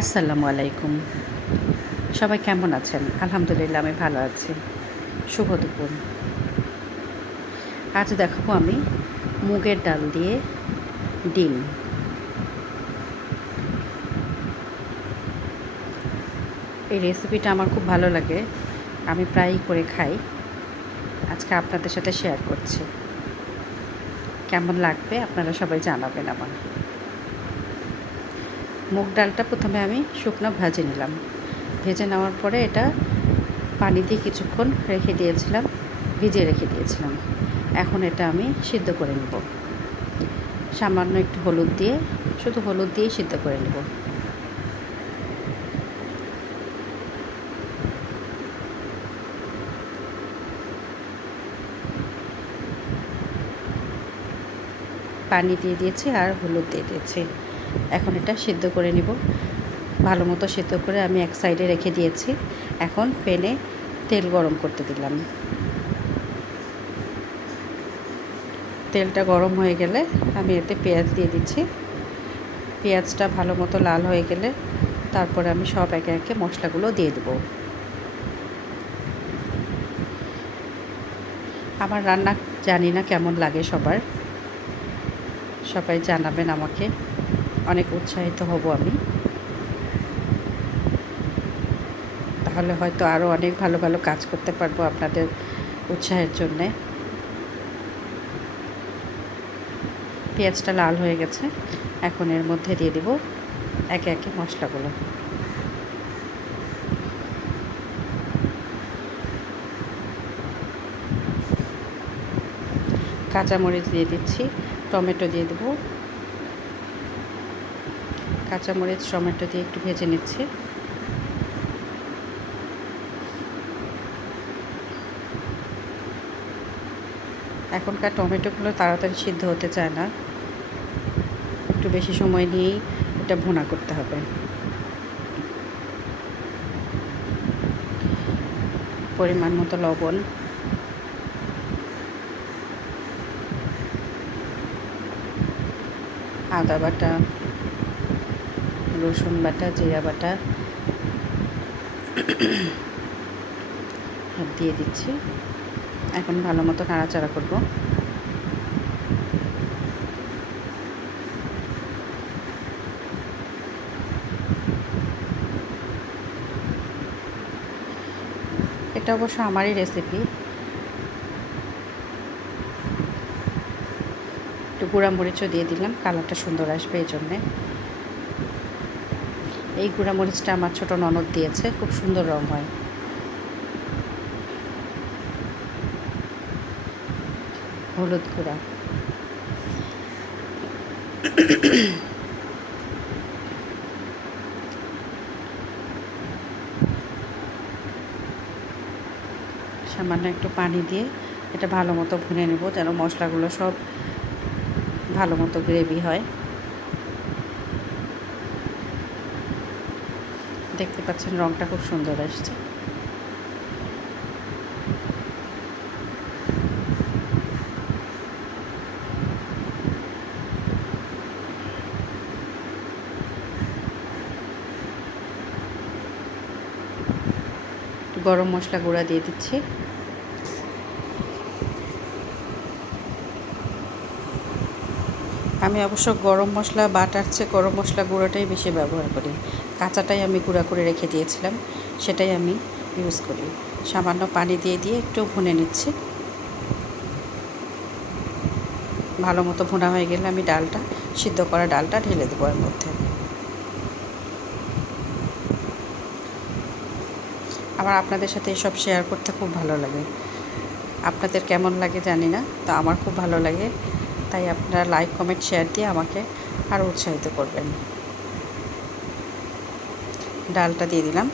আসসালামু আলাইকুম। সবাই কেমন আছেন? আলহামদুলিল্লাহ আমি ভালো আছি। শুভ দুপুর। আজ দেখাবো আমি মুগের ডাল দিয়ে ডিম। এই রেসিপিটা আমার খুব ভালো লাগে। আমি প্রায়ই করে খাই। আজকে আপনাদের সাথে শেয়ার করছি। কেমন লাগবে আপনারা সবাই জানাবেন আমার। মুগ ডালটা প্রথমে আমি শুকনো ভেজে নিলাম। ভেজে নেওয়ার পরে এটা পানি দিয়ে কিছুক্ষণ রেখে দিয়েছিলাম, ভিজিয়ে রেখে দিয়েছিলাম। এখন এটা আমি সিদ্ধ করে নেব। সামান্য একটু হলুদ দিয়ে, শুধু হলুদ দিয়েই সিদ্ধ করে নেব। পানি দিয়ে দিয়েছি আর হলুদ দিয়ে দিয়েছি। এখন এটা সিদ্ধ করে নিব। ভালো মতো সিদ্ধ করে আমি এক সাইডে রেখে দিয়েছি। এখন প্যানে তেল গরম করতে দিলাম। তেলটা গরম হয়ে গেলে আমি এতে পেঁয়াজ দিয়ে দিচ্ছি। পেঁয়াজটা ভালো মতো লাল হয়ে গেলে তারপরে আমি সব একে একে মশলাগুলো দিয়ে দেবো। আমার রান্না জানি না কেমন লাগে সবার, সবাই জানাবেন আমাকে, অনেক উৎসাহিত হব আমি। তাহলে হয়তো আরও অনেক ভালো ভালো কাজ করতে পারবো আপনাদের উৎসাহের জন্যে। পেঁয়াজটা লাল হয়ে গেছে, এখন এর মধ্যে দিয়ে দেব একে একে মশলাগুলো। কাঁচামরিচ দিয়ে দিচ্ছি, টমেটো দিয়ে দেবো। কাঁচামরিচ টমেটো দিয়ে একটু ভেজে নিচ্ছি। এখনকার টমেটোগুলো তাড়াতাড়ি সিদ্ধ হতে চায় না, একটু বেশি সময় নিয়েই এটা ভুনা করতে হবে। পরিমাণ মতো লবণ, আদা বাটা, রসুন বাটা, জিরা বাটা দিয়ে দিচ্ছি। এখন ভালো মতো নাড়াচাড়া করব। এটা অবশ্য আমারই রেসিপি। একটু গুঁড়ামরিচও দিয়ে দিলাম, কালারটা সুন্দর আসবে এই জন্যে। এই গুঁড়ামরিচটা আমার ছোটো ননদ দিয়েছে, খুব সুন্দর রং হয়। হলুদ গুঁড়া, সামান্য একটু পানি দিয়ে এটা ভালো মতো ভুনে নেব, যেন মশলাগুলো সব ভালো মতো গ্রেভি হয়। দেখতে পাচ্ছেন রঙটা খুব সুন্দর আসছে। গরম মশলা গুঁড়া দিয়ে দিচ্ছি। আমি অবশ্য গরম মশলা বাটার চেয়ে গরম মশলা গুঁড়োটাই বেশি ব্যবহার করি। কাঁচাটাই আমি গুঁড়া করে রেখে দিয়েছিলাম, সেটাই আমি ইউজ করি। সামান্য পানি দিয়ে দিয়ে একটু ভুনে নিচ্ছি। ভালো মতো ভুনা হয়ে গেলে আমি ডালটা, সিদ্ধ করা ডালটা ঢেলে দেবো এর মধ্যে। আমার আপনাদের সাথে এসব শেয়ার করতে খুব ভালো লাগে। আপনাদের কেমন লাগে জানি না, তো আমার খুব ভালো লাগে। তাই আপনারা লাইক, কমেন্ট, শেয়ার দিয়ে আমাকে আরও উৎসাহিত করবেন। ডালটা দিয়ে দিলাম।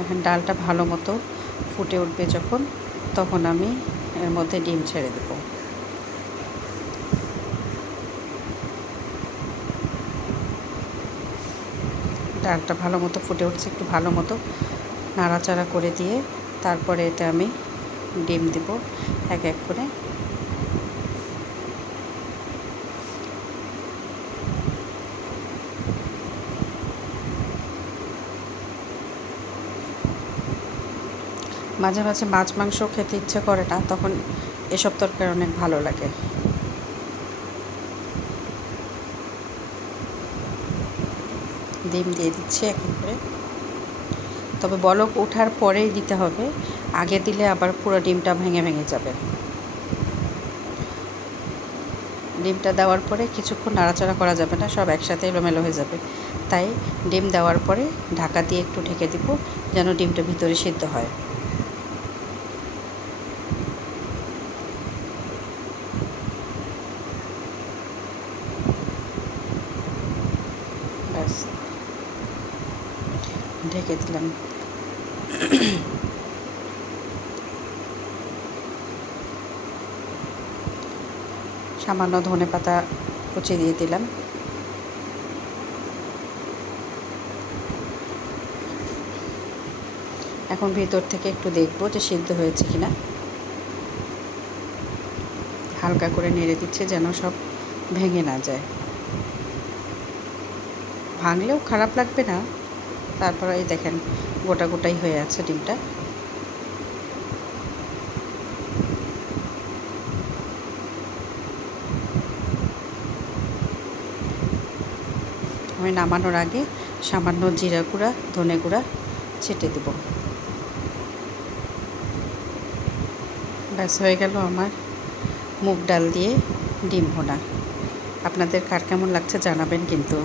এখন ডালটা ভালো মতো ফুটে উঠবে যখন, তখন আমি এর মধ্যে ডিম ছেড়ে দেবো। ডালটা ভালো মতো ফুটে উঠছে, একটু ভালো মতো নাড়াচাড়া করে দিয়ে তারপরে এতে আমি ডিম দেব এক এক করে। মাঝে মাঝে মাছ মাংস খেতে ইচ্ছে করে না, তখন এসব তরকারি অনেক ভালো লাগে। ডিম দিয়ে দিচ্ছি এক এক করে, তবে বলক ওঠার পরেই দিতে হবে, আগে দিলে আবার পুরো ডিমটা ভেঙে ভেঙে যাবে। ডিমটা দেওয়ার পরে কিছুক্ষণ নাড়াচাড়া করা যাবে না, সব একসাথে এলোমেলো হয়ে যাবে। তাই ডিম দেওয়ার পরে ঢাকা দিয়ে একটু ঢেকে দিব, যেন ডিমটা ভিতরে সিদ্ধ হয়। ব্যাস, ঢেকে দিলাম। সামান্য ধনেপাতা কুচি দিয়ে দিলাম। এখন ভিতর থেকে একটু দেখবো যে সিদ্ধ হয়েছে কিনা। হালকা করে নেড়ে দিচ্ছে যেন সব ভেঙে না যায়। ভাঙলেও খারাপ লাগবে না, তারপর এই দেখেন গোটা গোটাই হয়ে আছে ডিমটা। আমি নামানোর আগে সামান্য জিরা গুঁড়া, ধনে গুঁড়া ছিটে দেব। ব্যাস, হয়ে গেল আমার মুগ ডাল দিয়ে ডিম ভুনা। আপনাদের কার কেমন লাগছে জানাবেন কিন্তু।